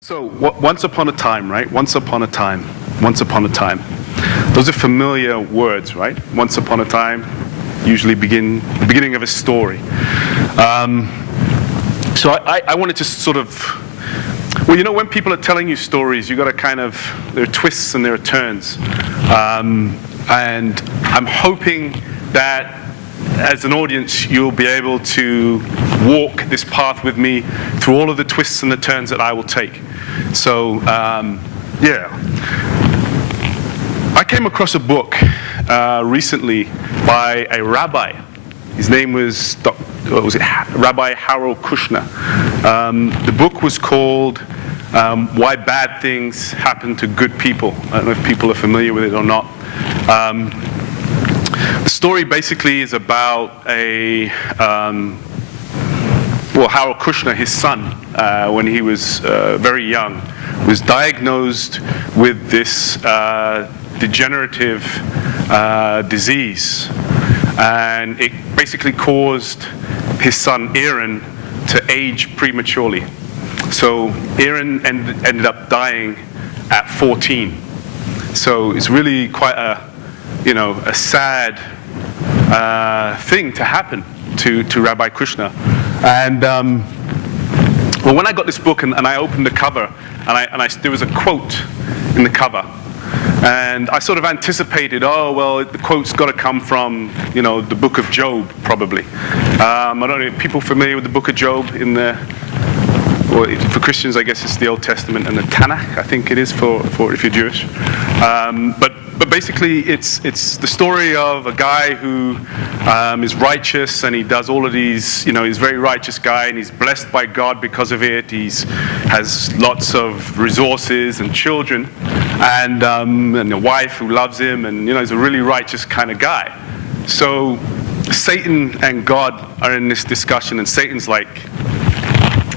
So, once upon a time, right? Once upon a time. Once upon a time. Those are familiar words, right? Once upon a time, usually the beginning of a story. So I wanted to sort of, well, you know, when people are telling you stories, you got to kind of, there are twists and there are turns. And I'm hoping that as an audience, you'll be able to walk this path with me through all of the twists and the turns that I will take. So, yeah. I came across a book recently by a rabbi. His name was Rabbi Harold Kushner. The book was called Why Bad Things Happen to Good People. I don't know if people are familiar with it or not. The story basically is about Harold Kushner, his son, when he was very young, was diagnosed with this degenerative disease. And it basically caused his son Aaron to age prematurely. So Aaron ended up dying at 14. So it's really quite a sad thing to happen to Rabbi Kushner. And well, when I got this book and I opened the cover, and there was a quote in the cover, and I sort of anticipated, oh well, the quote's got to come from the book of Job, probably. I don't know, people familiar with the book of Job or for Christians, I guess it's the Old Testament and the Tanakh, I think it is for if you're Jewish. But basically, it's the story of a guy who is righteous, and he does all of these, he's a very righteous guy, and he's blessed by God because of it. He has lots of resources and children, and a wife who loves him, and he's a really righteous kind of guy. So Satan and God are in this discussion, and Satan's like,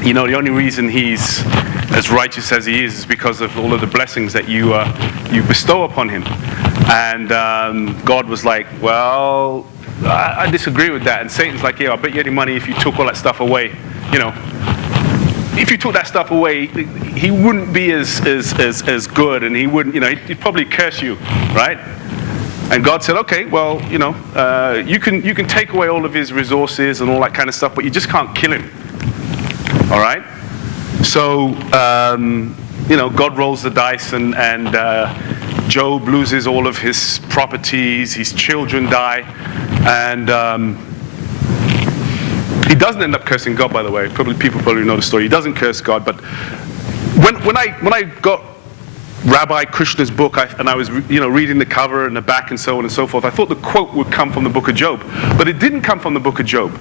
the only reason he's as righteous as he is because of all of the blessings that you bestow upon him. And God was like, well, I disagree with that. And Satan's like, yeah, I'll bet you any money if you took all that stuff away, if you took that stuff away, he wouldn't be as good, and he wouldn't, he'd probably curse you, right? And God said, okay, well, you can take away all of his resources and all that kind of stuff, but you just can't kill him. All right? So, God rolls the dice, and Job loses all of his properties, his children die, and he doesn't end up cursing God, by the way. People probably know the story. He doesn't curse God, but when I got Rabbi Kushner's book, and I was reading the cover and the back and so on and so forth, I thought the quote would come from the book of Job, but it didn't come from the book of Job.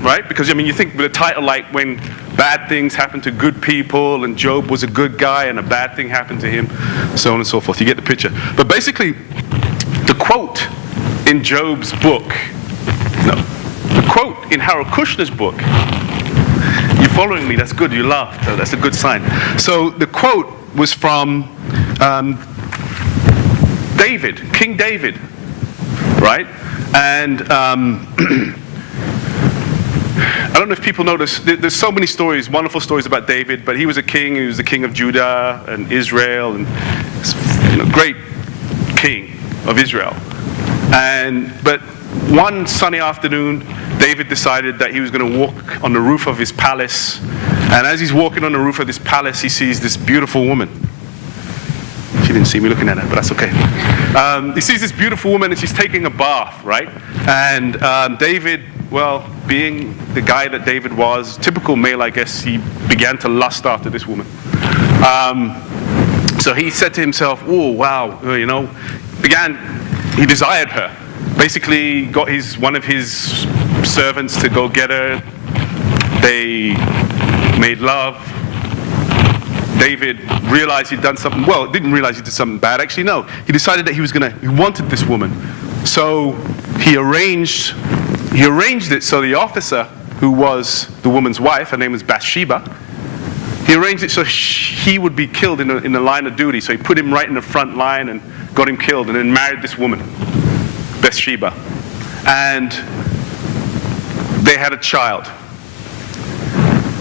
Right? Because, you think with a title like When Bad Things Happen to Good People, and Job was a good guy and a bad thing happened to him, so on and so forth. You get the picture. But basically, the quote in Job's book, the quote in Harold Kushner's book, you're following me, that's good, you laughed, that's a good sign. So the quote was from David, King David, right? And I don't know if people know this. There's so many stories, wonderful stories about David, but he was a king. He was the king of Judah and Israel, and great king of Israel. But one sunny afternoon, David decided that he was going to walk on the roof of his palace. And as he's walking on the roof of this palace, he sees this beautiful woman. She didn't see me looking at her, but that's okay. He sees this beautiful woman, and she's taking a bath, right? And David, well, being the guy that David was, typical male, I guess, he began to lust after this woman. So he said to himself, oh, wow, he desired her. Basically got one of his servants to go get her. They made love. David realized he'd done something, well, didn't realize he did something bad. Actually, no. He decided that he wanted this woman. So he arranged it so the officer, who was the woman's wife, her name was Bathsheba, he arranged it so he would be killed in the line of duty. So he put him right in the front line and got him killed, and then married this woman, Bathsheba. And they had a child.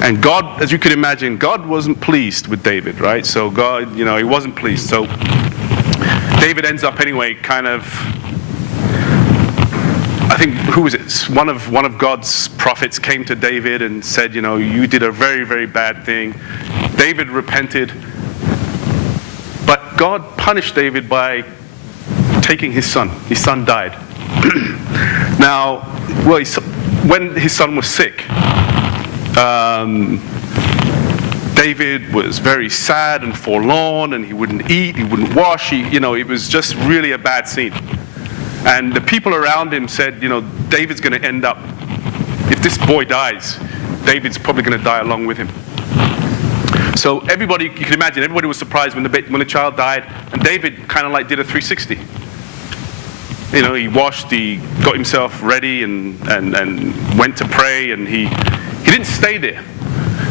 And God, as you can imagine, God wasn't pleased with David, right? So God, he wasn't pleased. So David ends up anyway kind of, I think, who was it? One of God's prophets came to David and said, you did a very, very bad thing. David repented. But God punished David by taking his son. His son died. Now, when his son was sick, David was very sad and forlorn, and he wouldn't eat, he wouldn't wash, it was just really a bad scene. And the people around him said, David's going to end up, if this boy dies, David's probably going to die along with him. So everybody, you can imagine, everybody was surprised when the child died, and David kind of like did a 360. He washed, he got himself ready and went to pray, and he didn't stay there.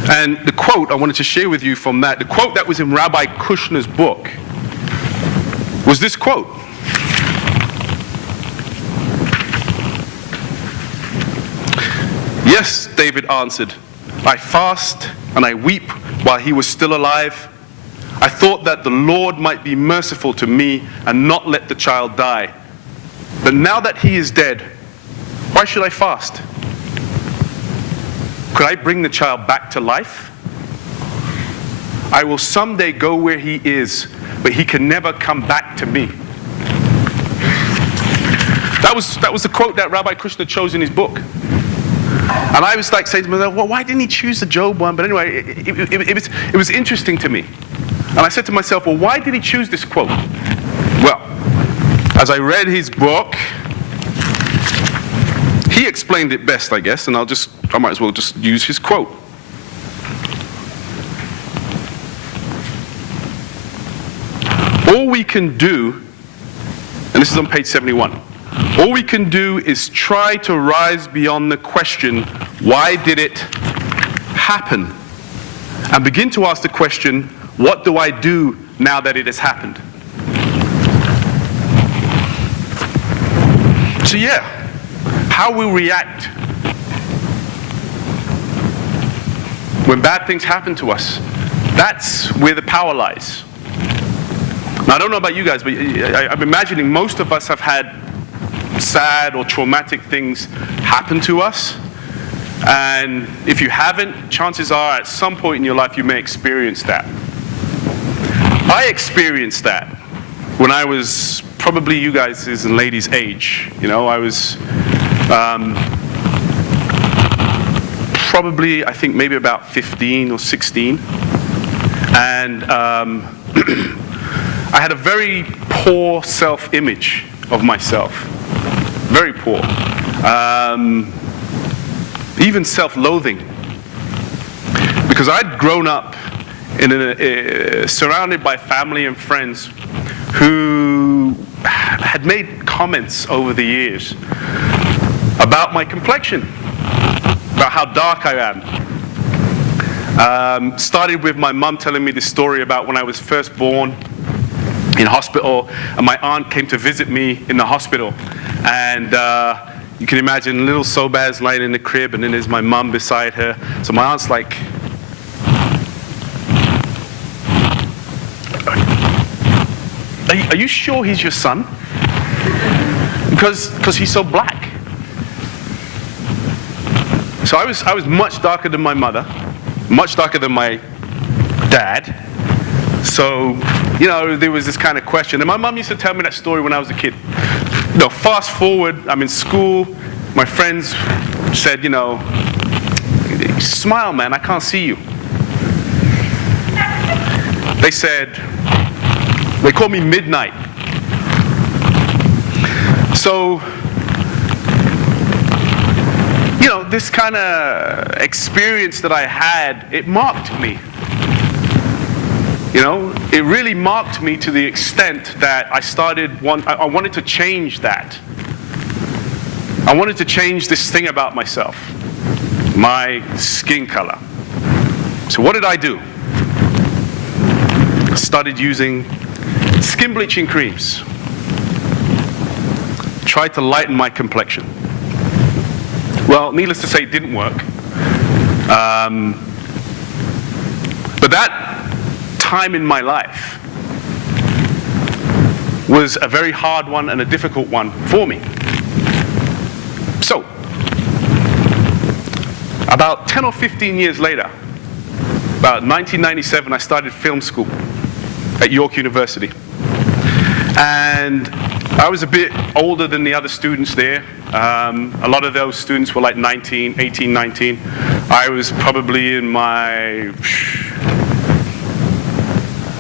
And the quote I wanted to share with you from that, the quote that was in Rabbi Kushner's book, was this quote. Yes, David answered, I fast and I weep while he was still alive. I thought that the Lord might be merciful to me and not let the child die. But now that he is dead, why should I fast? Could I bring the child back to life? I will someday go where he is, but he can never come back to me. That was the quote that Rabbi Kushner chose in his book. And I was like saying to myself, well, why didn't he choose the Job one? But anyway, it was interesting to me. And I said to myself, well, why did he choose this quote? Well, as I read his book, he explained it best, I guess, and I might as well just use his quote. All we can do, and this is on page 71, all we can do is try to rise beyond the question, why did it happen? And begin to ask the question, what do I do now that it has happened? So yeah, how we react when bad things happen to us, that's where the power lies. Now, I don't know about you guys, but I'm imagining most of us have had sad or traumatic things happen to us. And if you haven't, chances are at some point in your life you may experience that. I experienced that when I was probably you guys' and ladies' age. I was probably, I think, maybe about 15 or 16. And I had a very poor self-image of myself. Very poor. Even self-loathing. Because I'd grown up surrounded by family and friends who had made comments over the years about my complexion, about how dark I am. Started with my mum telling me this story about when I was first born in hospital, and my aunt came to visit me in the hospital. And you can imagine little Sobaz lying in the crib, and then there's my mum beside her. So my aunt's like, are you sure he's your son? Because he's so black. So I was much darker than my mother, much darker than my dad. So, there was this kind of question. And my mom used to tell me that story when I was a kid. Fast forward, I'm in school. My friends said, smile, man, I can't see you. They called me Midnight. So, this kind of experience that I had, it marked me. It really marked me to the extent that I wanted to change that. I wanted to change this thing about myself, my skin color. So what did I do? I started using skin bleaching creams. Tried to lighten my complexion. Well, needless to say, it didn't work. But that time in my life was a very hard one and a difficult one for me. So, about 10 or 15 years later, about 1997, I started film school at York University. And I was a bit older than the other students there. A lot of those students were like 18, 19. I was probably in my...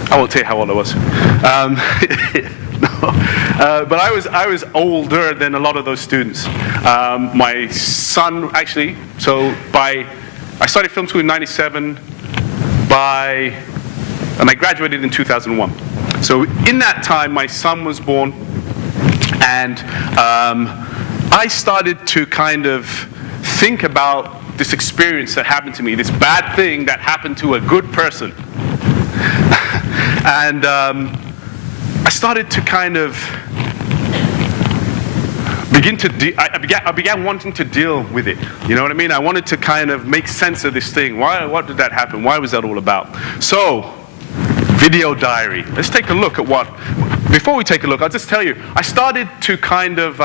I won't tell you how old I was. But I was older than a lot of those students. My son, actually, I started film school in 97, and I graduated in 2001. So in that time, my son was born, and I started to kind of think about this experience that happened to me, this bad thing that happened to a good person. And I started to kind of I began wanting to deal with it. You know what I mean? I wanted to kind of make sense of this thing. What did that happen? Why was that all about? So, video diary. Let's take a look at what... Before we take a look, I'll just tell you, I started to kind of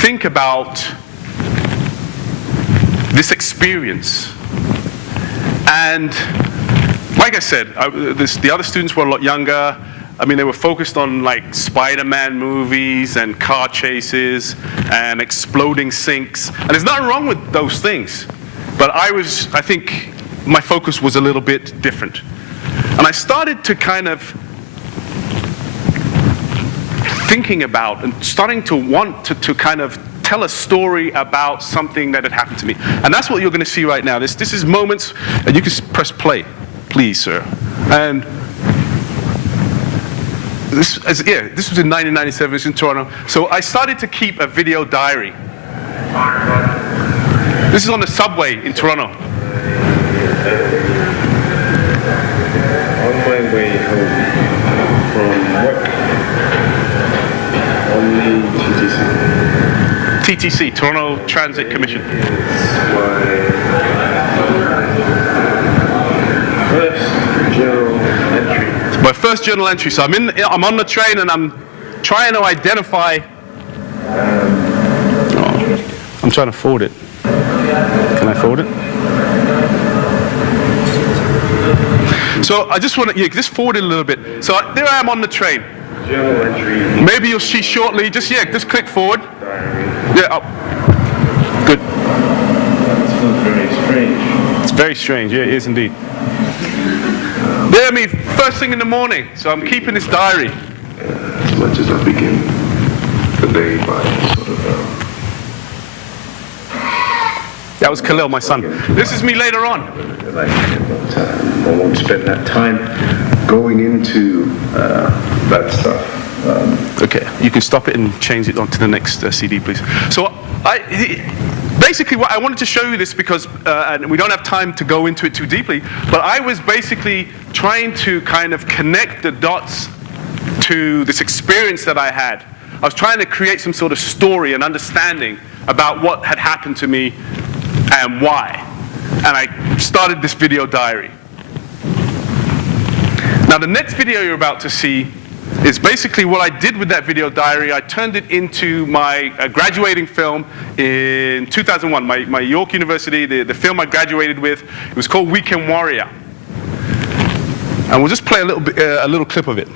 think about this experience. And like I said, the other students were a lot younger. I mean, they were focused on like Spider-Man movies and car chases and exploding sinks. And there's nothing wrong with those things. But I think my focus was a little bit different. And I started to kind of thinking about and starting to want to kind of tell a story about something that had happened to me. And that's what you're going to see right now. This is moments, and you can press play, please, sir. And this was in 1997, it's in Toronto. So I started to keep a video diary. This is on the subway in Toronto. On my way home from work on the TTC, Toronto Transit Commission. It's my first journal entry. So I'm on the train and I'm trying to identify. I'm trying to forward it. Can I forward it? So I just want to, just forward it a little bit. So there I am on the train. Journal entry. Maybe you'll see shortly. Just click forward. Yeah, up. Good. It's not very strange. It's very strange. Yeah, it is indeed. There, me first thing in the morning. So I'm keeping this diary. As much as I begin the day by sort of. That was Khalil, my son. This is me later on. I won't spend that time going into that stuff. Okay, you can stop it and change it onto the next CD, please. So basically what I wanted to show you this because, and we don't have time to go into it too deeply, but I was basically trying to kind of connect the dots to this experience that I had. I was trying to create some sort of story and understanding about what had happened to me and why. And I started this video diary. Now the next video you're about to see is basically what I did with that video diary. I turned it into my graduating film in 2001, my York University, the film I graduated with. It was called Weekend Warrior. And we'll just play a little clip of it.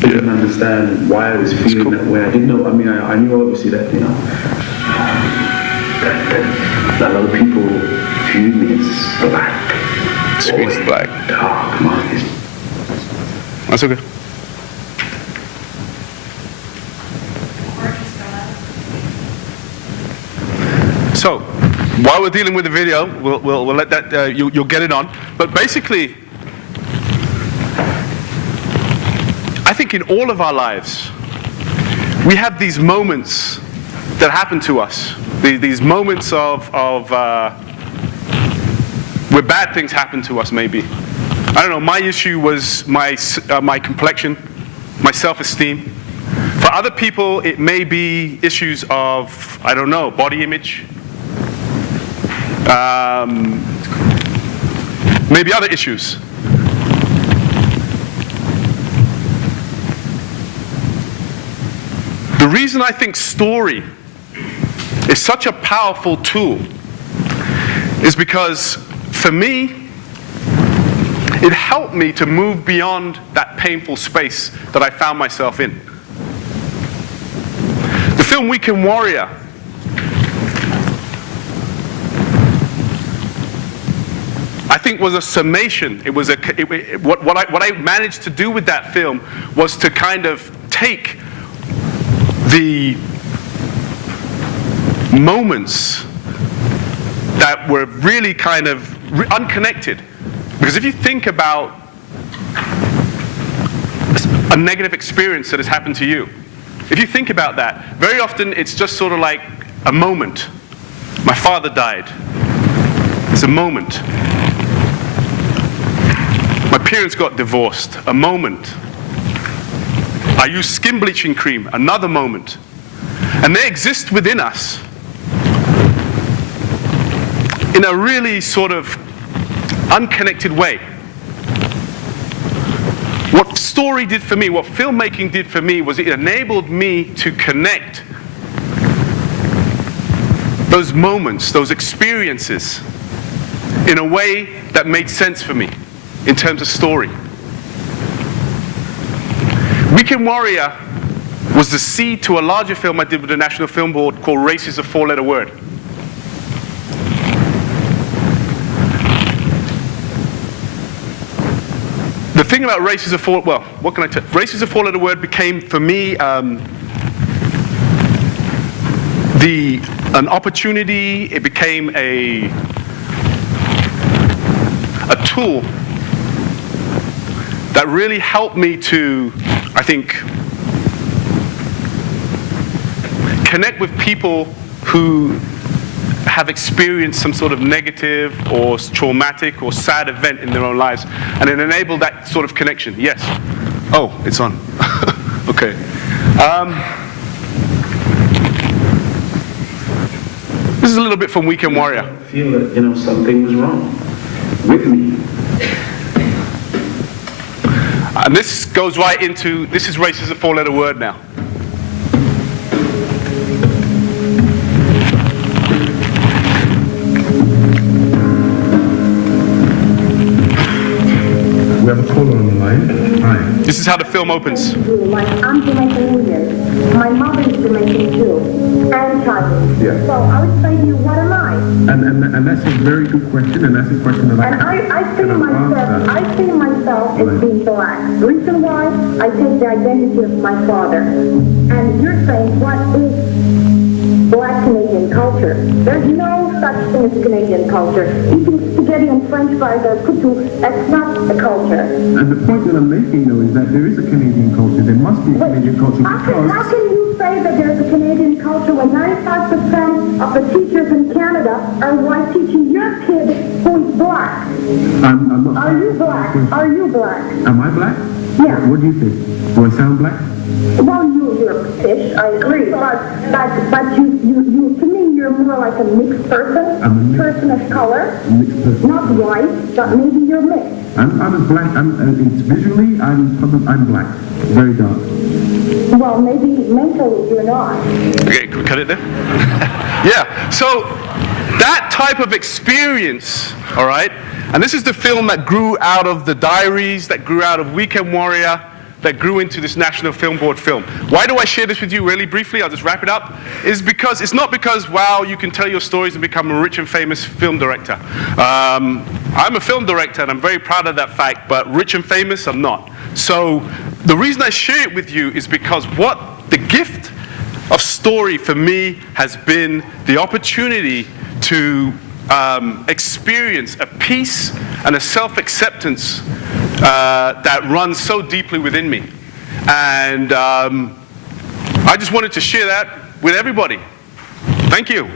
I didn't understand why I was feeling that way. I didn't know. I mean, I knew obviously that, you know, that a lot of people view me as black. Screen's black. Dark, man. That's okay. So, while we're dealing with the video, we'll let that, you'll get it on. But basically, I think in all of our lives, we have these moments that happen to us. These moments of where bad things happen to us, maybe. I don't know, my issue was my complexion, my self-esteem. For other people, it may be issues of, I don't know, body image. Maybe other issues. The reason I think story is such a powerful tool is because, for me, it helped me to move beyond that painful space that I found myself in. The film Weekend Warrior I think was a summation. It was what I managed to do with that film was to kind of take the moments that were really kind of unconnected. Because if you think about a negative experience that has happened to you, if you think about that, very often it's just sort of like a moment. My father died. It's a moment. My parents got divorced. A moment. I used skin bleaching cream. Another moment. And they exist within us in a really sort of unconnected way. What story did for me, what filmmaking did for me, was it enabled me to connect those moments, those experiences, in a way that made sense for me in terms of story. Weekend Warrior was the seed to a larger film I did with the National Film Board called Race is a Four-Letter Word. The thing about Race is a Race is a Four-Letter Word became, for me, an opportunity. It became a tool that really helped me to, I think, connect with people who have experienced some sort of negative or traumatic or sad event in their own lives, and it enabled that sort of connection. Yes. Oh, it's on. Okay. This is a little bit from Weekend Warrior. I feel that, something was wrong with me. And this goes right into, this is Race is a Four-Letter Word now. We have a caller on the line. Hi. This is how the film opens. I'm Jamaican Indian. My mother is Jamaican too, and Chinese. Yeah. So I would say to you, what am I? And that's a very good question, and that's a question that And I see myself as being black. The reason why I take the identity of my father. And you're saying, what is black Canadian culture? There's no such thing as Canadian culture. Eating spaghetti and French fries are kutu, that's not the culture. And the point that I'm making, though, is that there is a Canadian culture. There must be a Canadian culture because... How can you say that there's a Canadian culture when 95% of the teachers in Canada are white teaching your kid who is black? I'm not... Are you black? Are you black? Am I black? Yeah. What do you think? Do I sound black? Well, you're fish, I agree. But you, to me, you're more like a mixed person. I'm a mixed person of color. Mixed person. Not white, but maybe you're mixed. I'm a black. Visually, I'm black. Very dark. Well, maybe mentally you're not. Okay, can we cut it there? Yeah, so that type of experience, all right, and this is the film that grew out of the diaries, that grew out of Weekend Warrior, that grew into this National Film Board film. Why do I share this with you really briefly? I'll just wrap it up. It's not because, wow, you can tell your stories and become a rich and famous film director. I'm a film director and I'm very proud of that fact, but rich and famous, I'm not. So the reason I share it with you is because what the gift of story for me has been the opportunity to experience a peace and a self-acceptance that runs so deeply within me. And I just wanted to share that with everybody. Thank you.